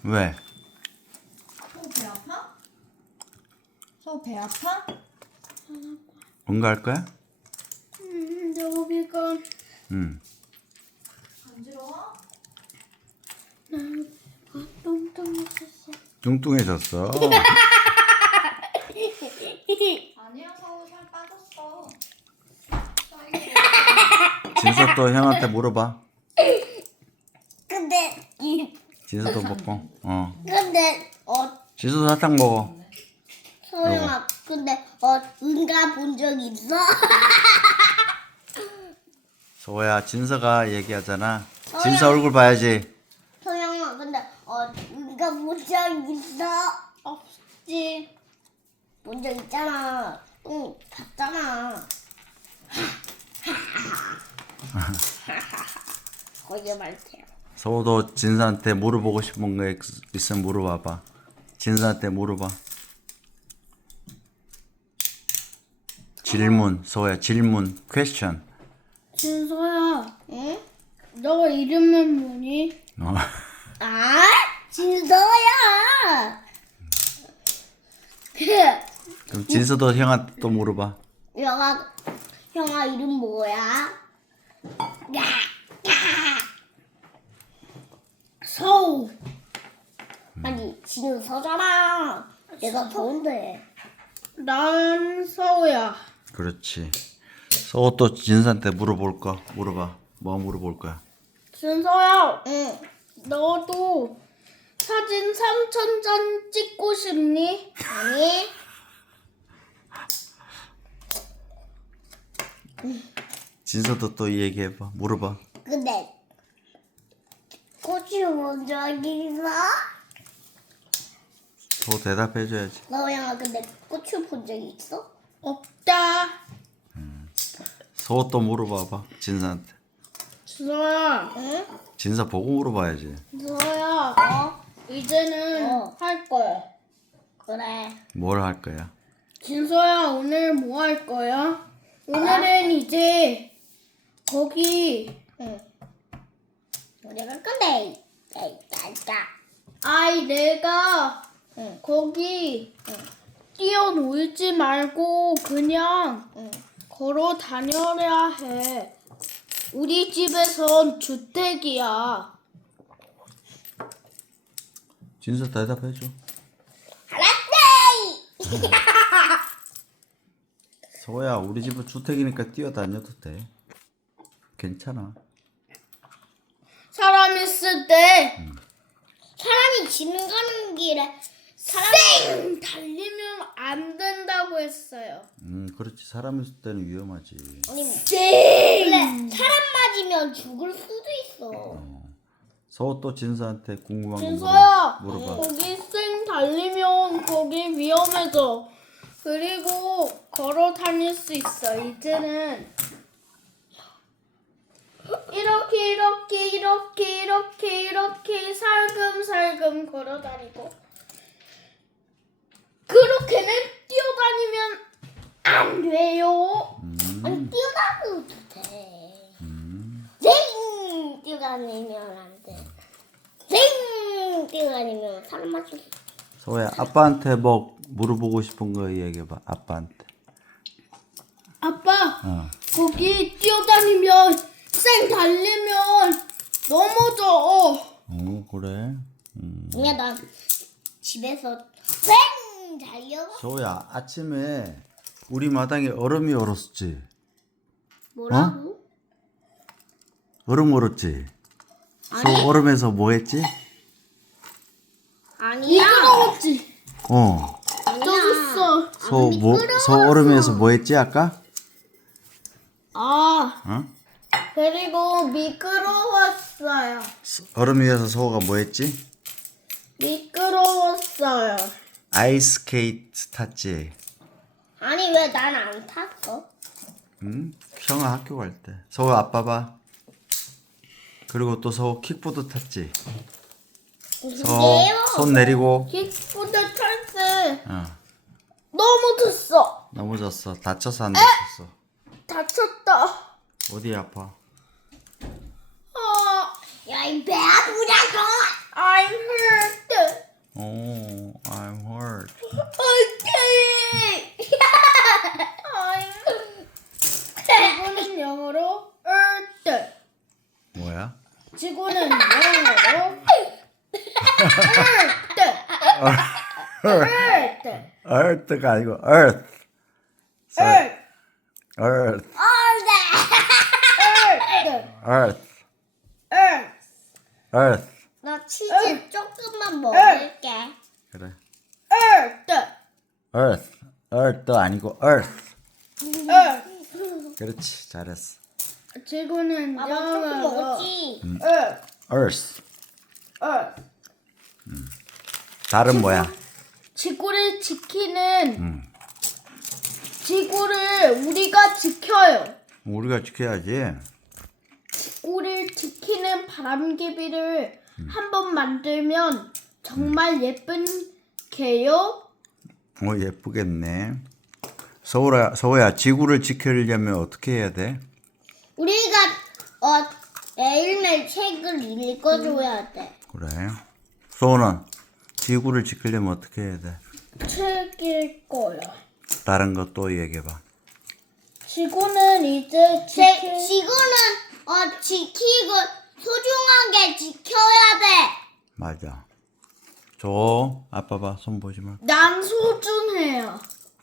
왜? 서 배 아파? 서 배 아파? 응가할 거야? 여기가 응. 간지러워? 똥똥했었어. 뚱뚱해졌어. 아니야, 서우 살 빠졌어. 진서 또 형한테 물어봐. 근데 진서도 먹고. 근데 진서 사탕 먹어. 소영아 근데 응가 본 적 있어? 소야, 진서가 얘기하잖아. 진서 얼굴 봐야지. 소영아 근데 응가 본 적 있어? 없지. 본 적 있잖아. 응 봤잖아. 거짓말해요. 서우도 진서한테 물어보고 싶은 거 있으면 물어봐봐. 진서한테 물어봐. 질문, 서우야, 질문, 퀘스천. 진서야. 응? 너 이름은 뭐니? 어. 아 진서야. 그럼 진서도 형한테 또 물어봐. 형아 이름 뭐야? 서우. 아니 지금 서잖아. 내가 더운데. 난 서우야. 그렇지. 서우 또 진서한테 물어봐. 뭐 물어볼 거야? 진서야. 응. 너도 사진 3,000장 찍고 싶니? 아니. 진서도 또 얘기해봐. 물어봐. 근데 꽃이 먼저 있어? 서우 대답해줘야지. 서우야 근데 꽃을 본 적 있어? 없다. 서우 또 물어봐봐. 진서한테. 진서야. 응? 진서 보고 물어봐야지. 진서야. 이제는 할 거야. 그래. 뭘 할 거야? 진서야 오늘 뭐 할 거야? 오늘은 이제 거기 어디 갈 건데? 아이 내가 거기 뛰어놀지 말고 그냥 걸어 다녀야 해. 우리 집에선 주택이야. 진서 대답해줘. 알았대. 서우야, 우리 집은 주택이니까 뛰어다녀도 돼. 괜찮아. 사람 있을 때 사람이 지나가는 길에 쌩 달리면 안 된다고 했어요. 그렇지. 사람 있을 때는 위험하지. 아니 쌩. 사람 맞으면 죽을 수도 있어. 서우 또 진서한테 궁금한 거 진서야, 물어봐. 거기 쌩 달리면 거기 위험해져. 그리고 걸어 다닐 수 있어. 이제는 이렇게 살금살금 걸어 다니고 그렇게는 뛰어다니면 안 돼요. 아니 뛰어다녀도 돼. 쌩 뛰어다니면 안 돼. 쌩 뛰어다니면 사람 맞을 수 있어. 서우야, 아빠한테 뭐 물어보고 싶은 거 얘기해봐. 아빠한테. 아빠, 거기 뛰어다니면 쌩 달리면 넘어져. 그래. 그냥 나 집에서 쌩 달려봐. 서우야, 아침에 우리 마당에 얼음이 얼었지. 뭐라고? 얼음 얼었지. 서우 얼음에서 뭐 했지? 아니야. 미끄러웠지. 젖었어. 서우 얼음에서 뭐 했지 아까? 그리고 미끄러웠어요. 얼음 위에서 서우가 뭐 했지? 미끄러웠어요. 아이스케이트 탔지. 아니 왜 난 안 탔어? 형아 학교 갈 때. 서우 아빠 봐. 그리고 또 서우 킥보드 탔지. 서우 손 내리고. 킥보드 탈 때 어, 넘어졌어. 넘어졌어. 다쳐서 안 다쳤어. 다쳤다. 어디 아파? 야, 이 배 아프냐고. I'm hurt. Oh, I'm hurt. 오케이. 지구는 영어로 earth. 뭐야? 지구는 영어로 earth. Earth가 아니고 Earth. earth. Earth. earth. Earth. earth. Earth. 나 치즈 조금만 먹을게. 그래. earth. Earth. Earth 아니고 Earth. earth. 그렇지. 잘했어. 지구는 아빠 조금 영어로 먹었지. earth. Earth. earth. 달은 뭐야? 지구를 지키는 지구를 우리가 지켜요. 우리가 지켜야지. 지구를 지키는 바람개비를 한번 만들면 정말 예쁜 게요. 예쁘겠네. 서우야, 지구를 지키려면 어떻게 해야 돼? 우리가 매일매일 책을 읽어줘야 돼. 그래. 서우는 지구를 지키려면 어떻게 해야 돼? 책 읽어요. 다른 것도 얘기해봐. 지구는 이제 지구는 지키고 소중하게 지켜야 돼. 맞아. 줘. 아빠 봐. 손 보지 마. 난 소중해요.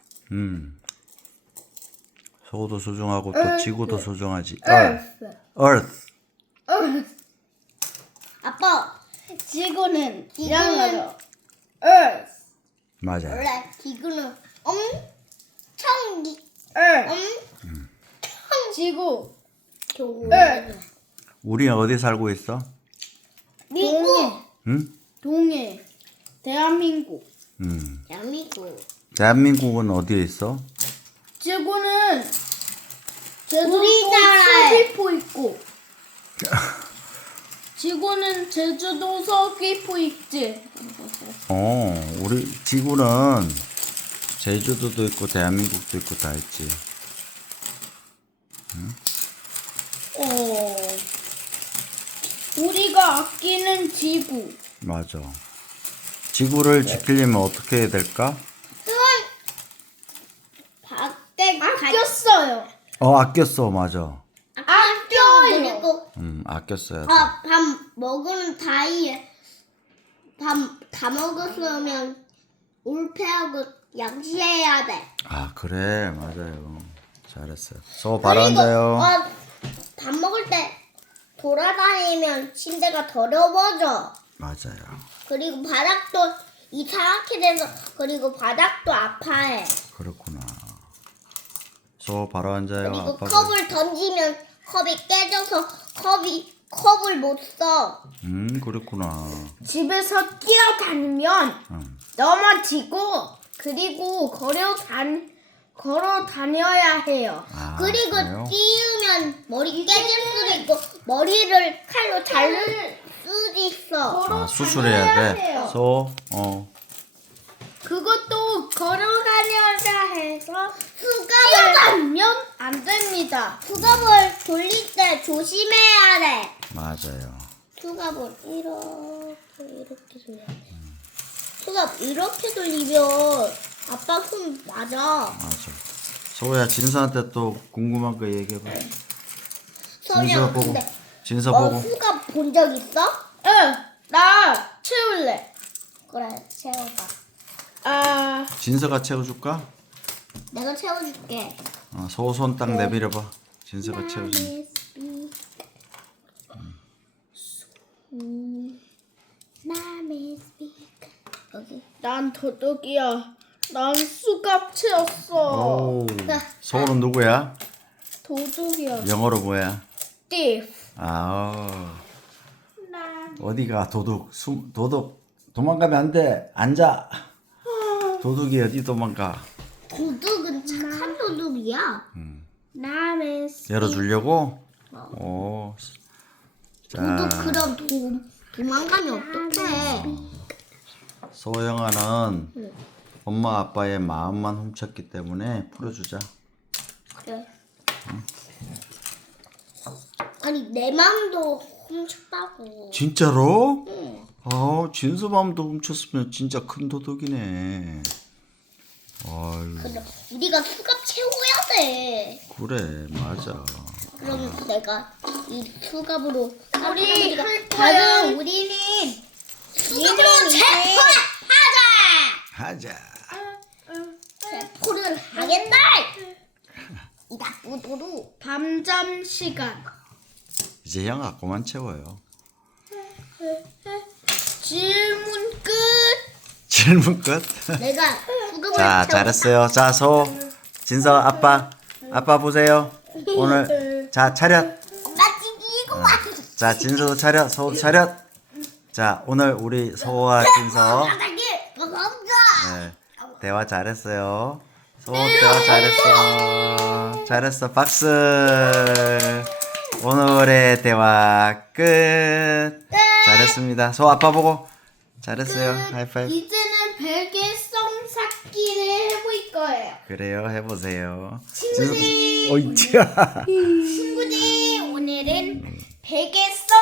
서우도 소중하고 또 Earth. 지구도 소중하지. Earth. earth. Earth. 아빠, 지구는 지구는- 영어로 earth. 맞아요. 원래 지구는 엄청 earth. 지구. 좋은 earth. 우리 어디 살고 있어? 미국, 응? 동해. 대한민국. 대한민국. 대한민국은 어디에 있어? 지구는 제주도 우리나라에. 서귀포 있고 지구는 제주도 서귀포 있지. 우리 지구는 제주도도 있고 대한민국도 있고 다 있지. 우리가 아끼는 지구. 맞아. 지구를 지키려면 어떻게 해야 될까? 밖에 아꼈어요. 아꼈어. 맞아. 아껴요. 그리고 아꼈어야 돼. 밥 먹은 다이에 밥 다 먹었으면 울패하고 양치해야 돼. 아, 그래. 맞아요. 잘했어요. 서 바로 앉아요. 밥 먹을 때 돌아다니면 침대가 더러워져. 맞아요. 그리고 바닥도 이상하게 돼서 그리고 바닥도 아파해. 그렇구나. 서 바로 앉아요. 그리고 아빠가. 컵을 던지면 컵이 깨져서 컵을 못 써. 그렇구나. 집에서 뛰어다니면 넘어지고 그리고 걸어 다녀야 해요. 그리고 그래요? 찌우면 머리 깨질 수도 있고 머리를 칼로 자를 수도 있어. 걸어 수술해야 다녀야 돼. 해요. 그것도 걸어 다녀야 해서 수갑을 뛰어다니면 안 됩니다. 돌릴 때 조심해야 돼. 맞아요. 수갑을 이렇게 돌려야 돼. 수갑 이렇게 돌리면 아빠 손 맞아. 맞아. 서우야, 진서한테 또 궁금한 거 얘기해봐. 서우야, 보고. 근데 진서 보고. 수갑 본 적 있어? 응, 나 채울래. 그래, 채워봐. 진서가 채워줄까? 내가 채워줄게. 서우 손 딱 내밀어봐. 진서가 채워줄게. 여기. 난 도둑이야. 난 수갑 채웠어. 오. 서우는 누구야? 도둑이야. 영어로 뭐야? thief. 어디가 도둑? 도망가면 안 돼. 앉아. 도둑이 어디 도망가? 도둑은 착한 도둑이야. 나는 열어주려고? 오. 도둑 자, 그럼 도망가면 어떡해? 서영아는 엄마 아빠의 마음만 훔쳤기 때문에 풀어주자. 그래. 아니 내 마음도 훔쳤다고. 진짜로? 진수 맘도 훔쳤으면 진짜 큰 도둑이네. 아유, 그럼 우리가 수갑 채워야 돼. 그래, 맞아. 그럼 내가 이 수갑으로 우리 우리가 할 다른 거야. 우리는 수갑으로 체포하자. 하자. 체포를 하겠다. 이 나쁜 도둑. 밤잠 시간. 이제 형아 그만 채워요. 질문 끝. 질문 끝. 내가 수갑을 자, 잘했어요. 자, 진서 아빠 보세요. 오늘 자 차렷. 맞지기구만. 자, 진서도 차렷, 서우 차렷. 자, 오늘 우리 서우와 진서 네, 대화 잘했어요. 서우 대화 잘했어. 잘했어. 박수. 오늘의 대화 끝. 잘했습니다. 서우 아빠 보고 잘했어요. 하이파이브. 이제는 베개성 쌓기를 해볼 거예요. 그래요, 해보세요. 친구들. 어이치야. 친구들 오늘은 베개성